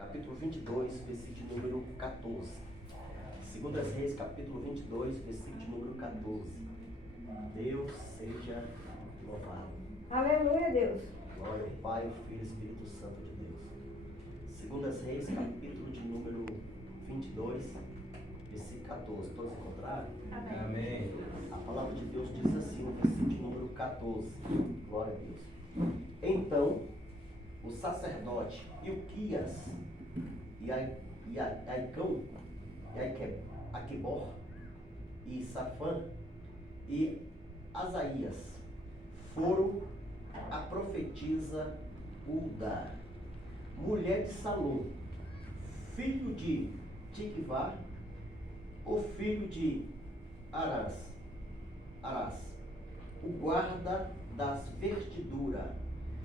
capítulo 22, versículo número 14. Segundas Reis, capítulo 22, versículo número 14. Deus seja louvado. Aleluia, Deus. Glória ao Pai, ao Filho e ao Espírito Santo de Deus. Segundas Reis, capítulo de número 22, versículo 14. Todos encontraram? Amém. A palavra de Deus diz assim no versículo número 14. Glória a Deus. Então, o sacerdote Ilquias e Aicão, e Aquibor, e Safã, e Asaías foram a profetisa Ulda, mulher de Salom, filho de Tikvá, o filho de Arás, o guarda das vestiduras,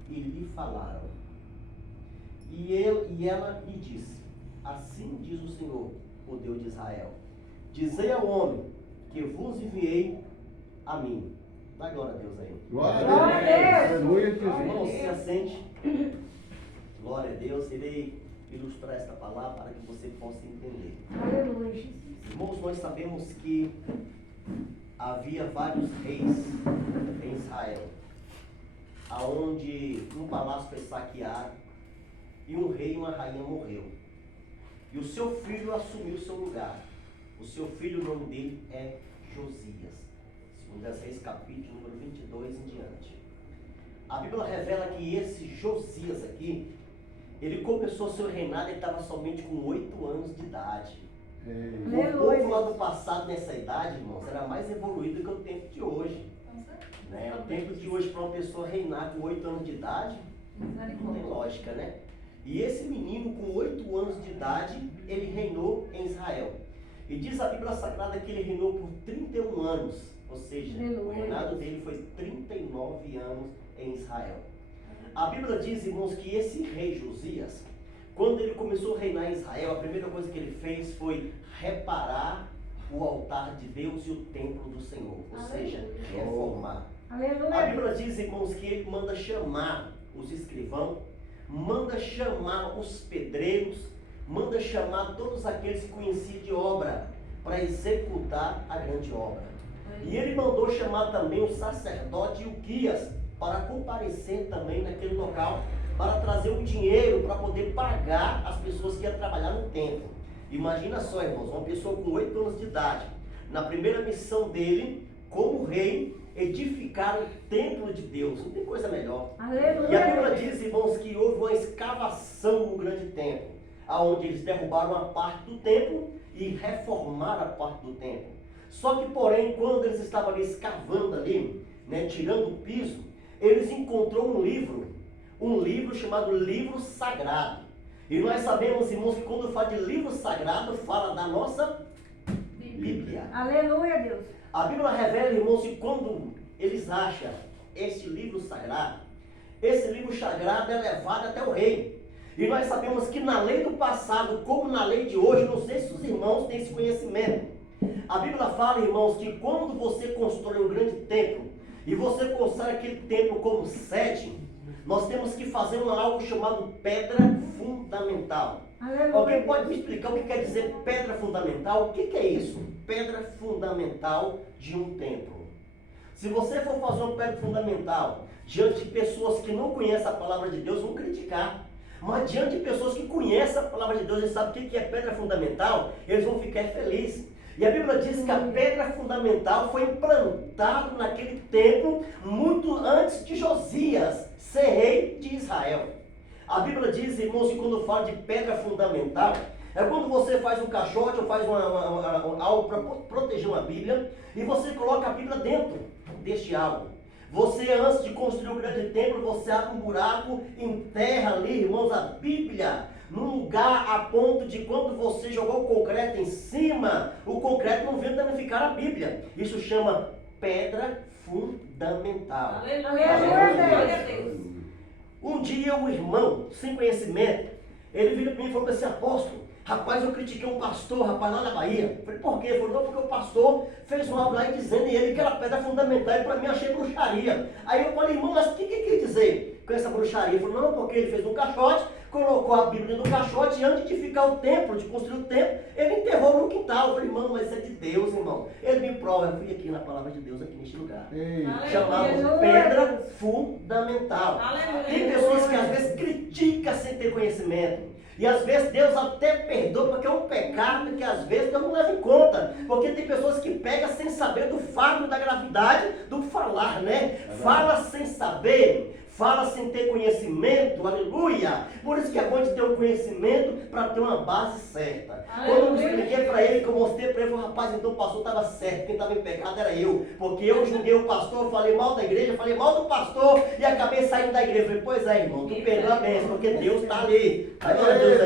e lhe falaram. E ela lhe disse: assim diz o Senhor, o Deus de Israel: dizei ao homem que vos enviei a mim. Dá glória a Deus aí. Glória a Deus. Aleluia, Irmão, Jesus. se assente. Glória a Deus. Irei ilustrar esta palavra para que você possa entender. Aleluia, Jesus. Irmãos, nós sabemos que havia vários reis em Israel, aonde um palácio foi saqueado e um rei e uma rainha morreu. E o seu filho assumiu o seu lugar. O seu filho, o nome dele é Josias. Segundas Reis, capítulo número 22 em diante. A Bíblia revela que esse Josias aqui, ele começou seu reinado, ele estava somente com 8 anos de idade. O povo lá do passado, nessa idade, irmãos, era mais evoluído que o tempo de hoje. Né? O tempo de hoje, para uma pessoa reinar com 8 anos de idade, não tem lógica, né? E esse menino, com 8 anos de idade, ele reinou em Israel. E diz a Bíblia Sagrada que ele reinou por 31 anos. Ou seja, o reinado dele foi 39 anos em Israel. A Bíblia diz, irmãos, que esse rei Josias, quando ele começou a reinar em Israel, a primeira coisa que ele fez foi reparar o altar de Deus e o templo do Senhor. Ou seja, reformar. Aleluia. A Bíblia diz, irmãos, que ele manda chamar os escrivãos, manda chamar os pedreiros, manda chamar todos aqueles que conheciam de obra para executar a grande obra. E ele mandou chamar também o sacerdote Ilquias para comparecer também naquele local, para trazer o dinheiro para poder pagar as pessoas que iam trabalhar no templo. Imagina só, irmãos, uma pessoa com 8 anos de idade, na primeira missão dele, como rei, edificar o templo de Deus. Não tem coisa melhor. Aleluia. E a Bíblia diz, irmãos, que houve uma escavação no grande templo, aonde eles derrubaram uma parte do templo e reformaram a parte do templo. Só que, porém, quando eles estavam ali escavando ali, né, tirando o piso, eles encontraram um livro chamado Livro Sagrado. E nós sabemos, irmãos, que quando fala de livro sagrado, fala da nossa Bíblia. Aleluia, Deus. A Bíblia revela, irmãos, que quando eles acham este livro sagrado, esse livro sagrado é levado até o rei. E nós sabemos que na lei do passado, como na lei de hoje, não sei se os irmãos têm esse conhecimento. A Bíblia fala, irmãos, que quando você constrói um grande templo, e você constrói aquele templo como sede, nós temos que fazer algo chamado pedra fundamental. Aleluia. Alguém pode me explicar o que quer dizer pedra fundamental? O que é isso? Pedra fundamental de um templo. Se você for fazer uma pedra fundamental diante de pessoas que não conhecem a palavra de Deus, vão criticar. Mas diante de pessoas que conhecem a palavra de Deus e sabem o que é pedra fundamental, eles vão ficar felizes. E a Bíblia diz que a pedra fundamental foi implantada naquele templo muito antes de Josias ser rei de Israel. A Bíblia diz, irmãos, que quando fala de pedra fundamental, é quando você faz um caixote ou faz algo para proteger uma Bíblia e você coloca a Bíblia dentro deste algo. Você, antes de construir um grande templo, você abre um buraco, enterra ali, irmãos, a Bíblia num lugar a ponto de quando você jogou o concreto em cima, o concreto não vem danificar a Bíblia. Isso chama pedra fundamental. Aleluia. Um dia um irmão, sem conhecimento, ele vira para mim e falou assim: apóstolo, rapaz, eu critiquei um pastor, rapaz, lá na Bahia. Eu falei, por quê? Ele falou, não, porque o pastor fez um algo lá e dizendo ele que era pedra fundamental, e para mim achei bruxaria. Aí eu falei, irmão, mas o que quer dizer com essa bruxaria? Ele falou, não, porque ele fez um caixote, colocou a Bíblia no caixote e antes de ficar o templo, de construir o templo, ele enterrou no quintal. Eu falei, irmão, mas isso é de Deus, irmão. Ele me prova, eu fui aqui na palavra de Deus, aqui neste lugar. Chamamos pedra fundamental. Tem pessoas que às vezes criticam sem ter conhecimento. E às vezes Deus até perdoa, porque é um pecado que às vezes Deus não leva em conta. Porque tem pessoas que pegam sem saber do fato da gravidade do falar, né? Fala sem saber. Fala sem ter conhecimento, aleluia. Por isso que é bom de ter um conhecimento para ter uma base certa. Quando eu expliquei para ele, que eu mostrei para ele, eu falei, rapaz, então o pastor estava certo, quem estava em pecado era eu. Porque eu julguei o pastor, falei mal da igreja, falei mal do pastor e acabei saindo da igreja. Eu falei, pois é, irmão, tu perdeu a bênção, porque Deus está ali. Glória a Deus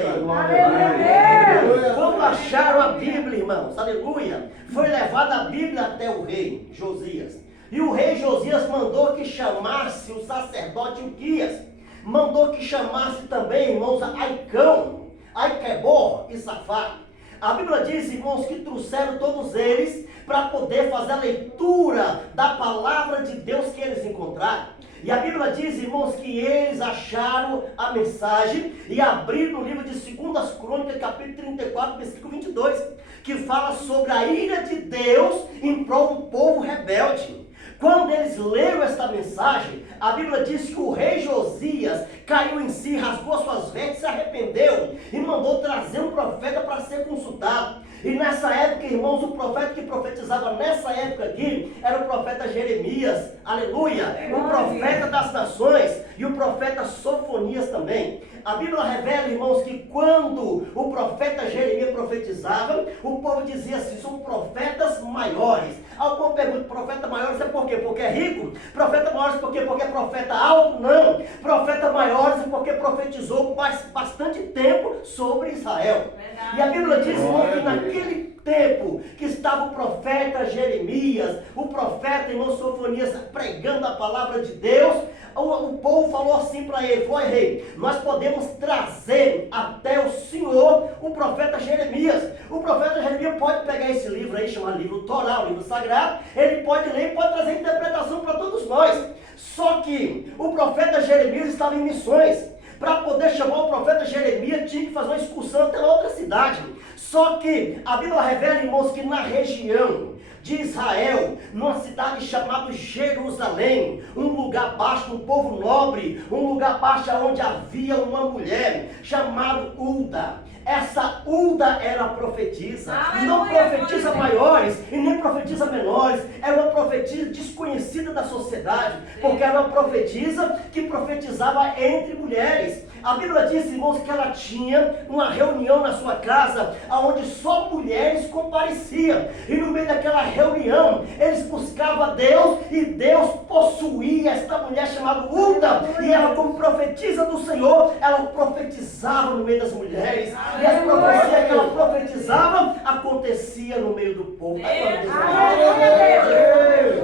aí. Quando acharam a Bíblia, irmãos, aleluia, foi levada a Bíblia até o rei Josias. E o rei Josias mandou que chamasse o sacerdote Uquias. Mandou que chamasse também, irmãos, Aicão, Aiquebor e Safá. A Bíblia diz, irmãos, que trouxeram todos eles para poder fazer a leitura da palavra de Deus que eles encontraram. E a Bíblia diz, irmãos, que eles acharam a mensagem e abriram o livro de 2 Crônicas, capítulo 34, versículo 22, que fala sobre a ira de Deus em prol do povo rebelde. Quando eles leram esta mensagem, a Bíblia diz que o rei Josias caiu em si, rasgou suas vestes, se arrependeu e mandou trazer um profeta para ser consultado. E nessa época, irmãos, o profeta que profetizava nessa época aqui era o profeta Jeremias, aleluia, o profeta das nações e o profeta Sofonias também. A Bíblia revela, irmãos, que quando o profeta Jeremias profetizava, o povo dizia assim, são profetas maiores. Alguma pergunta, profeta maiores é por quê? Porque é rico? Profeta maiores por quê? Porque é profeta alto? Não. Profeta maiores é porque profetizou bastante tempo sobre Israel. Verdade. E a Bíblia diz, irmão, que naquele tempo que estava o profeta Jeremias, o profeta, irmão Sofonias, pregando a palavra de Deus, o povo falou assim para ele, foi rei, nós podemos trazer até o Senhor o profeta Jeremias. O profeta Jeremias pode pegar esse livro aí, chamado livro Torá, o livro sagrado, ele pode ler e pode trazer interpretação para todos nós. Só que o profeta Jeremias estava em missões. Para poder chamar o profeta Jeremias, tinha que fazer uma excursão até outra cidade. Só que a Bíblia revela, irmãos, que na região de Israel, numa cidade chamada Jerusalém, um lugar baixo, um povo nobre, um lugar baixo onde havia uma mulher chamada Ulda. Essa Ulda era a profetisa, não profetiza maiores e nem profetiza menores, era uma profetisa desconhecida da sociedade, porque era uma profetisa que profetizava entre mulheres. A Bíblia diz, irmãos, que ela tinha uma reunião na sua casa, onde só mulheres compareciam. E no meio daquela reunião, eles buscavam a Deus, e Deus possuía esta mulher chamada Ulda. E ela, como profetisa do Senhor, ela profetizava no meio das mulheres. E as profecias que ela profetizava, acontecia no meio do povo.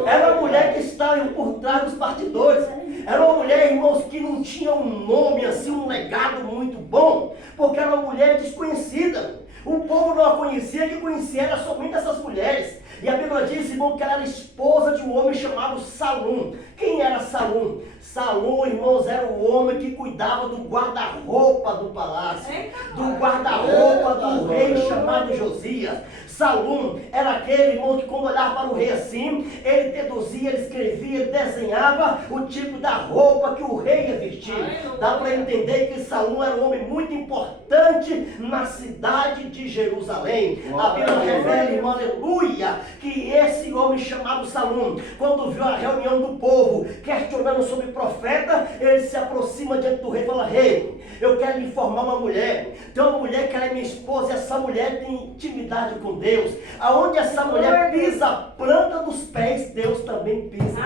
Era uma mulher que estava por trás dos bastidores. Era uma mulher, irmãos, que não tinha um nome assim, um legado muito bom, porque era uma mulher desconhecida. O povo não a conhecia, quem conhecia era somente essas mulheres. E a Bíblia diz, irmão, que ela era esposa de um homem chamado Salum. Quem era Salum? Salum, irmãos, era o homem que cuidava do guarda-roupa do palácio, do guarda-roupa do rei chamado Josias. Salum era aquele, irmão, que quando olhava para o rei assim, ele deduzia, ele escrevia, ele desenhava o tipo da roupa que o rei ia vestir. Dá para entender que Salum era um homem muito importante na cidade de Jerusalém. A Bíblia revela, irmão, aleluia, que esse homem chamado Salum, quando viu a reunião do povo, questionando sobre o profeta, ele se aproxima diante do rei e fala, rei, eu quero lhe informar uma mulher. Tem uma mulher que ela é minha esposa, e essa mulher tem intimidade com Deus. Aonde essa mulher pisa a planta dos pés, Deus também pisa.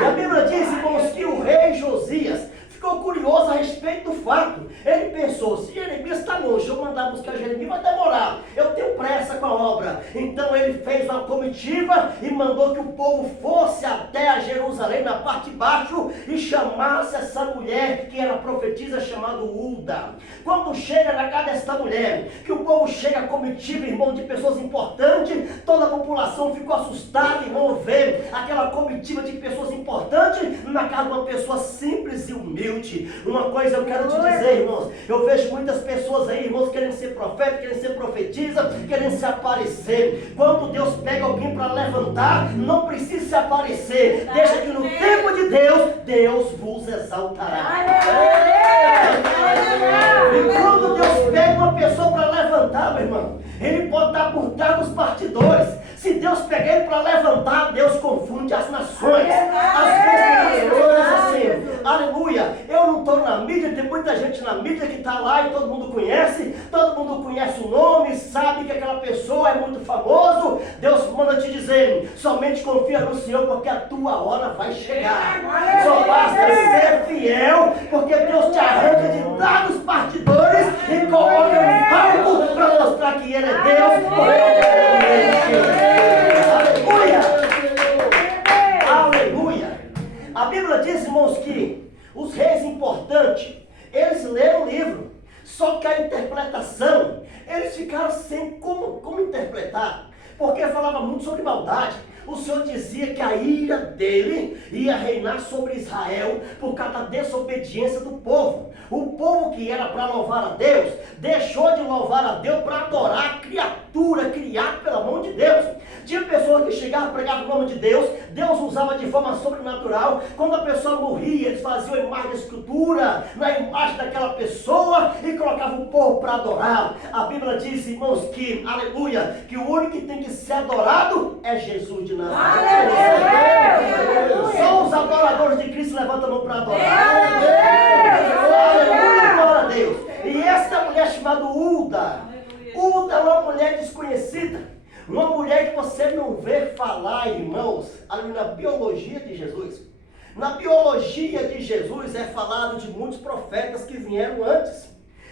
E a Bíblia diz, irmãos, que o rei Josias ficou curioso a respeito do fato. Ele pensou, se Jeremias está longe, eu mandar buscar Jeremias, vai demorar. Eu tenho pressa com a obra. Então ele fez uma comitiva e mandou que o povo fosse até a Jerusalém, na parte de baixo, e chamasse essa mulher, que era profetisa, chamada Ulda. Quando chega na casa dessa mulher, que o povo chega a comitiva, irmão, de pessoas importantes, toda a população ficou assustada, irmão, ver aquela comitiva de pessoas importantes na casa de uma pessoa simples e humilde. noite. Uma coisa eu quero te dizer, irmãos. Eu vejo muitas pessoas aí, irmãos, querendo ser profeta, querendo ser profetisa, querendo se aparecer. Quando Deus pega alguém para levantar, não precisa se aparecer. Deixa que no tempo de Deus, Deus vos exaltará. E quando Deus pega uma pessoa para levantar, meu irmão, Ele pode estar por trás dos bastidores. Se Deus pegar Ele para levantar, Deus confunde as nações. Às vezes tem pessoas assim, aleluia, eu não estou na mídia, tem muita gente na mídia que está lá e todo mundo conhece o nome, sabe que aquela pessoa é muito famoso. Deus manda te dizer, somente confia no Senhor, porque a tua hora vai chegar. Só basta ser fiel, porque Deus te arranca de trás dos bastidores e coloca no palco para mostrar que Ele é Deus. Aleluia! Aleluia! A Bíblia diz, irmãos, que os reis importantes, eles leram o livro, só que a interpretação, eles ficaram sem como interpretar, porque falava muito sobre maldade. O Senhor dizia que a ira dele ia reinar sobre Israel por causa da desobediência do povo. O povo que era para louvar a Deus, deixou de louvar a Deus para adorar a criatura criada pela mão de Deus. Tinha pessoas que chegavam a pregar o nome de Deus, Deus usava de forma sobrenatural. Quando a pessoa morria, eles faziam a imagem de escultura na imagem daquela pessoa e colocavam o povo para adorar. A Bíblia diz, irmãos, que, aleluia, que o único que tem que ser adorado é Jesus de Nazaré. Só os adoradores de Cristo levantam a mão para adorar. Aleluia, glória a Deus. E essa mulher chamada Ulda é uma mulher desconhecida, uma mulher que você não vê falar, irmãos, ali na biologia de Jesus. Na biologia de Jesus é falado de muitos profetas que vieram antes.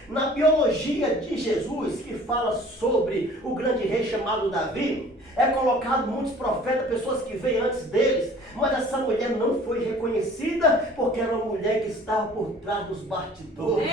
Na biologia de Jesus, que fala sobre o grande rei chamado Davi, é colocado muitos profetas, pessoas que veio antes deles, mas essa mulher não foi reconhecida, porque era uma mulher que estava por trás dos bastidores.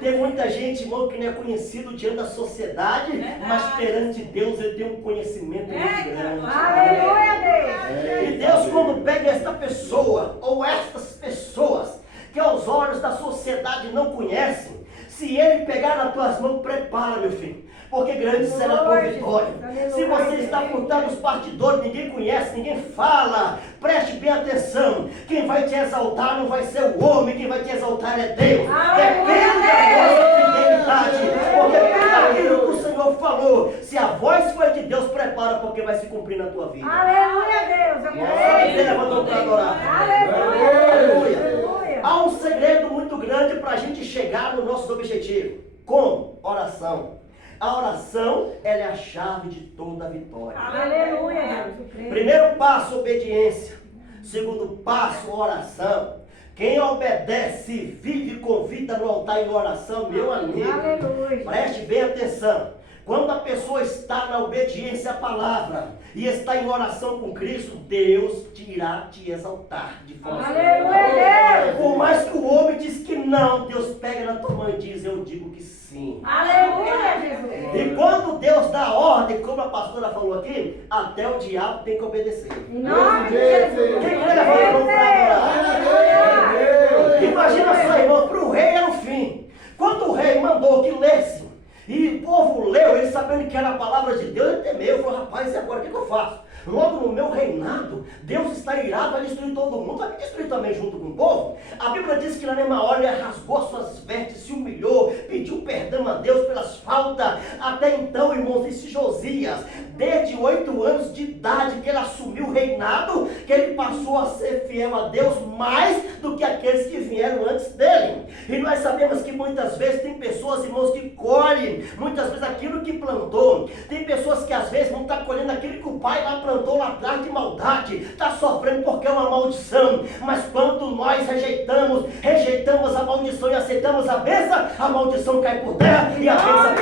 Tem muita gente, irmão, que não é conhecido diante da sociedade, mas perante Deus ele tem um conhecimento muito grande. Aleluia, E Deus, quando pega esta pessoa, ou estas pessoas, que aos olhos da sociedade não conhecem, se Ele pegar nas tuas mãos, prepara, meu filho, porque grande será a tua vitória. Se você está por trás dos bastidores, ninguém conhece, ninguém fala, preste bem atenção. Quem vai te exaltar não vai ser o homem, quem vai te exaltar é Deus. Depende da nossa fidelidade, porque tudo aquilo que o Senhor falou, se a voz foi de Deus, prepara, porque vai se cumprir na tua vida. Aleluia, Deus. Você levantou para adorar. Aleluia. Há um segredo muito grande para a gente chegar no nosso objetivo. Como? Oração. A oração, ela é a chave de toda a vitória. Aleluia, Deus. Primeiro passo, obediência. Segundo passo, oração. Quem obedece, vive com vida no altar em oração, meu amigo. Aleluia. Preste bem atenção. Quando a pessoa está na obediência à palavra e está em oração com Cristo, Deus irá te exaltar de forma Aleluia. Por mais que o homem diz que não, Deus pega na tua mão e diz, eu digo que sim. Aleluia, Jesus. E quando Deus dá ordem, como a pastora falou aqui, até o diabo tem que obedecer. Em nome de Jesus. Quem quer levar a mão para adorar? Imagina só, irmão, para o rei era o fim. Quando o rei mandou que lesse, e o povo leu, ele sabendo que era a palavra de Deus, ele temeu, falou, rapaz, e agora o que eu faço? Logo no meu reinado, Deus está irado, vai destruir todo mundo, vai me destruir também junto com o povo. A Bíblia diz que na mesma hora ele rasgou suas vestes, se humilhou, pediu perdão a Deus pelas faltas. Até então, irmãos, disse Josias, desde 8 anos de idade que ele assumiu o reinado, que ele passou a ser fiel a Deus mais do que aqueles que vieram antes dele. E nós sabemos que muitas vezes tem pessoas, irmãos, que colhem muitas vezes aquilo que plantou. Tem pessoas que às vezes não estão colhendo aquilo que o pai lá plantou lá atrás de maldade, está sofrendo porque é uma maldição. Mas quando nós rejeitamos a maldição e aceitamos a bênção, a maldição cai por terra e a bênção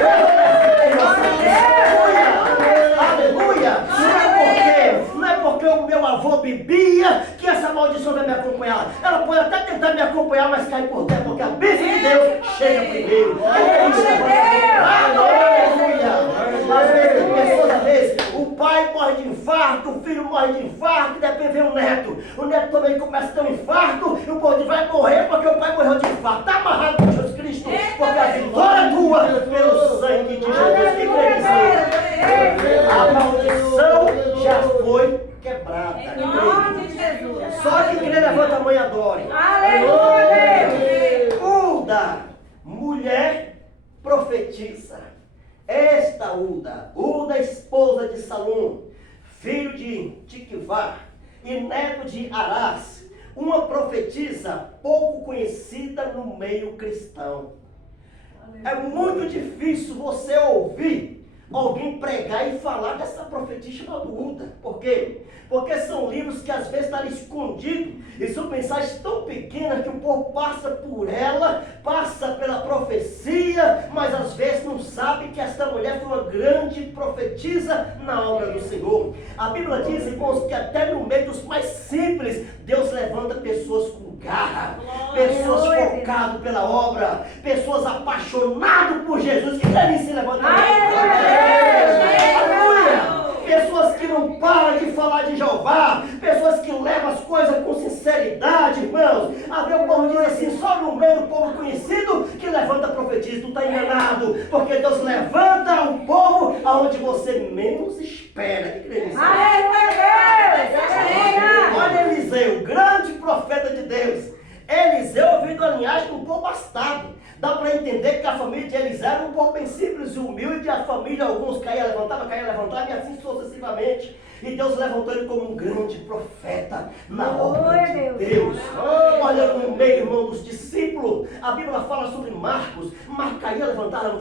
aleluia! Não é porque o meu avô bebia que essa maldição vai me acompanhar. Ela pode até tentar me acompanhar, mas cai por terra, porque a bênção de Deus chega primeiro. Aleluia! Às vezes tem pessoas, o pai morre de infarto, o filho morre morre de infarto e depois vem o neto. O neto também começa a ter um infarto e o povo vai morrer porque o pai morreu de infarto. Está amarrado com Jesus Cristo, porque a vitória é tua pelo sangue de Jesus. Que crê. A maldição já foi quebrada. Só que crê, levanta a mão e adore. Uda, mulher profetiza. Esta Uda, esposa de Salom, filho de Tiquivá e neto de Arás, uma profetisa pouco conhecida no meio cristão. É muito difícil você ouvir alguém pregar e falar dessa profetisa chamada Uda. Por quê? Porque são livros que às vezes estão escondidos e são mensagens tão pequenas que o povo passa por ela, passa pela profecia, mas às vezes não sabe que esta mulher foi uma grande profetisa na obra do Senhor. A Bíblia diz, irmãos, que até no meio dos mais simples, Deus levanta pessoas com garra, pessoas focadas pela obra, pessoas apaixonadas por Jesus, que devem se levantar. Aleluia! Pessoas que não param de falar de Jeová, pessoas que levam as coisas com sinceridade, irmãos. Até o povo diz assim, só no meio do povo conhecido que levanta profetisa. Tu está enganado, porque Deus levanta o povo aonde você menos espera. Que crê. Olha Eliseu, grande profeta de Deus. Eliseu veio da linhagem de um povo bastardo. Dá para entender que a família de Eliseu era um povo bem simples e humilde. A família, alguns caía, levantava, e assim sucessivamente. E Deus levantou ele como um grande profeta na obra de Deus. Olha no meio, irmão, dos discípulos. A Bíblia fala sobre Marcos. Marcos caía, levantava,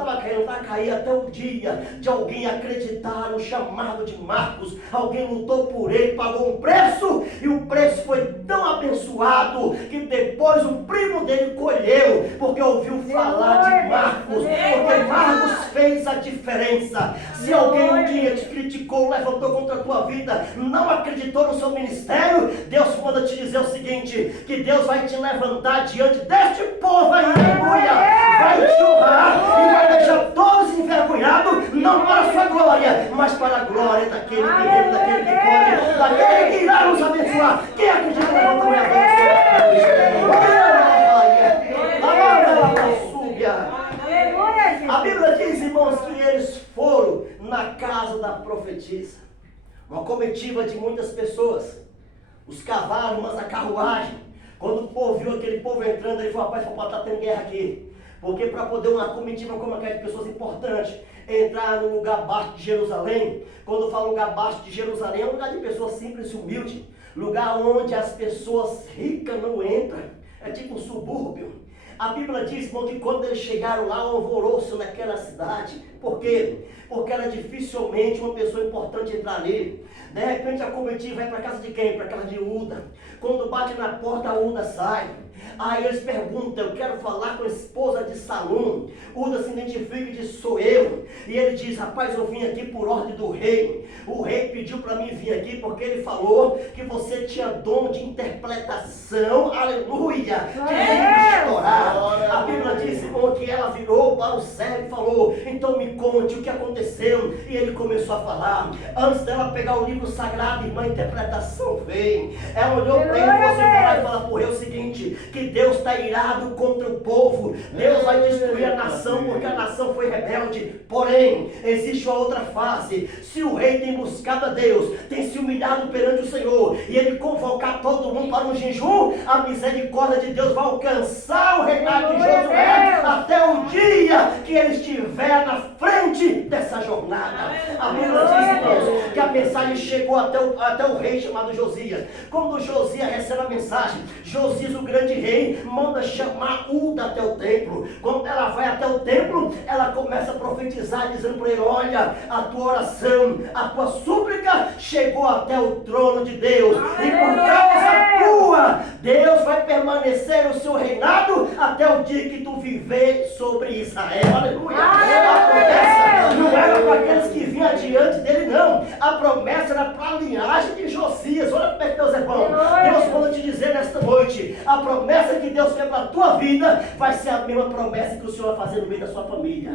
caía até o dia de alguém acreditar no chamado de Marcos. Alguém lutou por ele, pagou um preço. E o preço foi tão abençoado que depois o primo dele colheu, porque ouviu falar de Marcos. Porque Marcos fez a diferença. Se alguém um dia te criticou, levantou contra a tua vida, não acreditou no seu ministério, Deus manda te dizer o seguinte, que Deus vai te levantar diante deste povo aí, aleluia, vai te honrar e vai deixar todos envergonhados, não para a sua glória, mas para a glória daquele que vive, daquele que pode, daquele que irá nos abençoar. Quem acredita, levanta a mão e a Bíblia diz, irmãos, que eles foram na casa da profetisa. Uma comitiva de muitas pessoas. Os cavalos, mas a carruagem. Quando o povo viu aquele povo entrando, ele falou, rapaz, papai, está tendo guerra aqui. Porque para poder uma comitiva como aquela de pessoas importantes entrar no lugar baixo de Jerusalém, quando eu falo lugar baixo de Jerusalém, é um lugar de pessoas simples e humildes. Lugar onde as pessoas ricas não entram. É tipo um subúrbio. A Bíblia diz, irmão, que quando eles chegaram lá, um alvoroço naquela cidade. Por quê? Porque era dificilmente uma pessoa importante entrar nele. De repente a comitiva vai para casa de quem? Para casa de Uda. Quando bate na porta, a Uda sai. Aí eles perguntam, eu quero falar com a esposa de Salom. Uda se identifica e diz, sou eu. E ele diz, rapaz, eu vim aqui por ordem do rei. O rei pediu para mim vir aqui porque ele falou que você tinha dom de interpretação, aleluia, de língua estourar. A Bíblia diz, irmão, que ela virou para o servo e falou, então me conte o que aconteceu. E ele começou a falar. Antes dela pegar o livro sagrado, irmã, a interpretação veio. Ela olhou para ele e falou para o rei o seguinte, que Deus está irado contra o povo. Deus vai destruir a nação porque a nação foi rebelde. Porém, existe uma outra fase. Se o rei tem buscado a Deus, tem se humilhado perante o Senhor, e ele convocar todo mundo para um jejum, a misericórdia de Deus vai alcançar o reinado de Josué até o dia que ele estiver na frente dessa jornada. A Bíblia diz, irmãos, que a mensagem chegou até o rei chamado Josias. Quando Josias recebe a mensagem, Josias, o grande rei, manda chamar Uda até o templo. Quando ela vai até o templo, ela começa a profetizar, dizendo para ele, olha, a tua oração, a tua súplica chegou até o trono de Deus. E por causa tua, Deus vai permanecer o seu reinado até o dia que tu viver sobre Israel. Aleluia. A promessa não era para aqueles que vinham adiante dele, não. A promessa era para a linhagem de Josias. Olha como é que Deus é bom. Deus manda te dizer nesta noite, a promessa que Deus fez para a tua vida vai ser a mesma promessa que o Senhor vai fazer no meio da sua família.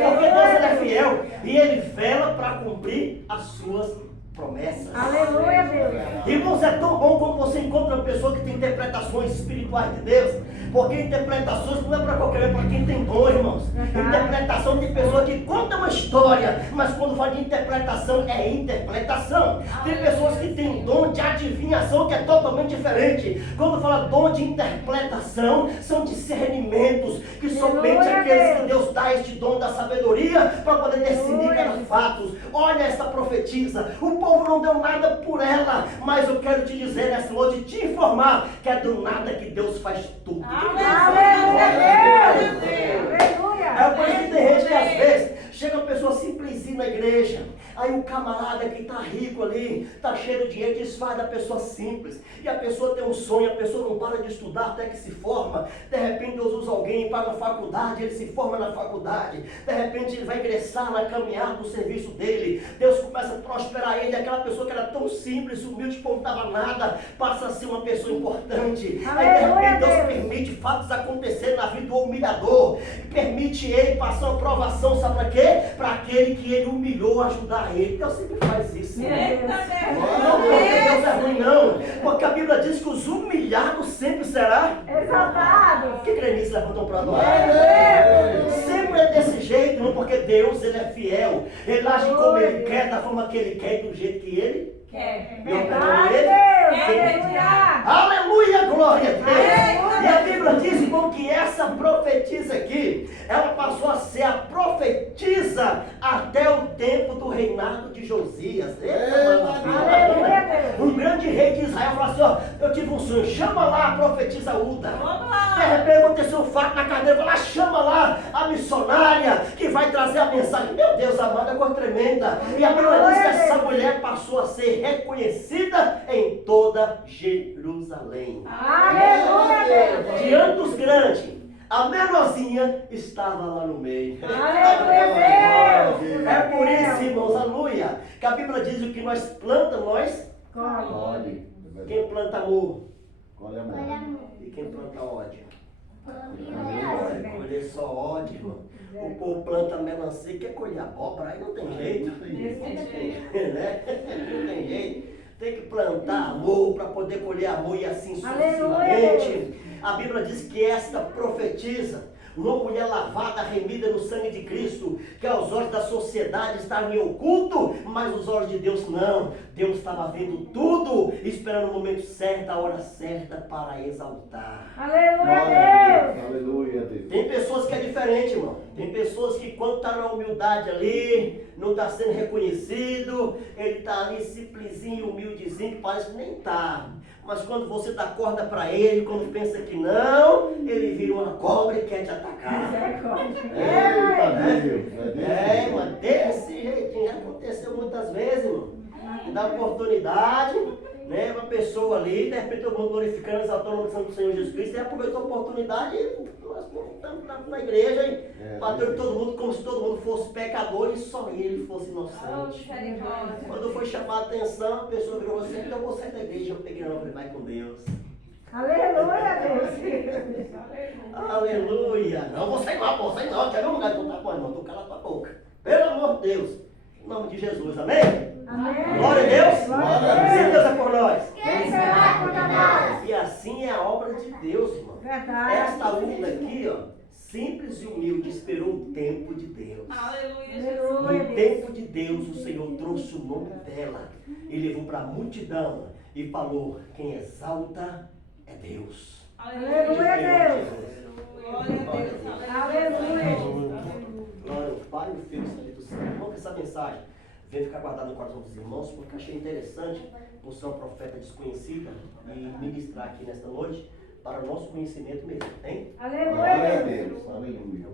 Porque Deus fiel e Ele vela para cumprir as suas promessas. Aleluia, Deus. Irmãos, é tão bom quando você encontra uma pessoa que tem interpretações espirituais de Deus. Porque interpretações não é para qualquer um, é para quem tem dom, irmãos. Interpretação de pessoa que conta uma história, mas quando fala de interpretação, é interpretação. Tem pessoas que têm dom de adivinhação, que é totalmente diferente. Quando fala dom de interpretação, são discernimentos, que somente aqueles que Deus dá este dom da sabedoria para poder discernir cada fatos. Olha essa profetisa, o povo não deu nada por ela, mas eu quero te dizer nessa noite, te informar que é do nada que Deus faz tudo. Aleluia, Deus. Aleluia. É por isso que tem gente que às vezes chega uma pessoa simplesinha na igreja, aí o camarada que está rico ali, está cheio de dinheiro, desfaz da pessoa simples, e a pessoa tem um sonho, a pessoa não para de estudar até que se forma, de repente Deus usa alguém para a faculdade, ele se forma na faculdade, de repente ele vai ingressar na caminhada do serviço dele, Deus começa a prosperar ele, aquela pessoa que era tão simples, humilde, que não contava nada, passa a ser uma pessoa importante, aí de repente Deus permite fatos acontecerem na vida do humilhador, permite ele passar uma provação, sabe para quê? Para aquele que ele humilhou, ajudar ele. Deus sempre faz isso. Não porque Deus é ruim, não. Porque a Bíblia diz que os humilhados sempre será exaltado. Que crê nisso, levantam para adorar. Sempre é desse jeito, não, porque Deus, ele é fiel. Ele age como ele quer, da forma que ele quer, do jeito que ele quer. Aleluia, glória a Deus. E a Bíblia diz, irmão, que essa profetisa aqui, ela passou a ser a profetisa até o tempo do reinado de Josias. Um grande rei de Israel falou assim, ó, eu tive um sonho, chama lá a profetisa Uda. De repente aconteceu um fato na cadeira, falou, chama lá a missionária que vai trazer a mensagem. Meu Deus amado, é coisa tremenda. E a Bíblia diz que essa mulher passou a ser reconhecida em toda Jerusalém. Aleluia, Deus. Diante dos grandes, a menorzinha estava lá no meio. Aleluia, Deus. É por isso, irmãos, aleluia, que a Bíblia diz o que nós plantamos, nós colhe. Quem planta amor? Colhe amor. E quem planta ódio? Colher só ódio, irmão. O povo planta melancia, quer colher abóbora, aí não tem jeito. Né? Não tem jeito. Tem que plantar amor para poder colher amor e assim sucessivamente. A Bíblia diz que esta profetiza uma mulher lavada, remida no sangue de Cristo, que aos olhos da sociedade estava em oculto, mas os olhos de Deus não. Deus estava vendo tudo, esperando o momento certo, a hora certa para exaltar. Aleluia, Deus. Aleluia, Deus. Tem pessoas que é diferente, irmão. Tem pessoas que quando está na humildade ali, não está sendo reconhecido, ele está ali simplesinho, humildezinho, que parece que nem está. Mas quando você dá corda para ele, quando pensa que não, ele vira uma cobra e quer te atacar. Mas desse jeitinho, aconteceu muitas vezes, irmão. Dá oportunidade, né? Uma pessoa ali, de repente eu vou glorificando, exaltando o nome do Senhor Jesus Cristo, e aproveitou a oportunidade e nós estamos na igreja e bateu todo mundo como se todo mundo fosse pecador e só ele fosse inocente. Quando foi chamar a atenção, a pessoa virou assim, então eu vou sair da igreja, eu peguei não, falei, vai com Deus. Aleluia, Deus. Aleluia. Não, vou sair não, quer ver um lugar que eu estou irmão, tu cala a tua boca. Pelo amor de Deus. Em nome de Jesus, amém? Amém. Glória a Deus. Glória a Deus. Se Deus é por nós. Quem será contra nós? E assim é a obra de Deus, irmão. Verdade. Esta luta aqui, ó, simples e humilde, esperou o tempo de Deus. No tempo de Deus, o Senhor trouxe o nome dela e levou para a multidão e falou, quem exalta é Deus. Aleluia, Deus. Aleluia. Glória ao Pai, ao Filho e ao Espírito Santo. Vamos essa mensagem. Vem ficar guardado no coração dos irmãos, porque achei interessante por ser uma profeta desconhecida e ministrar aqui nesta noite para o nosso conhecimento mesmo, hein? Aleluia, Deus. Aleluia.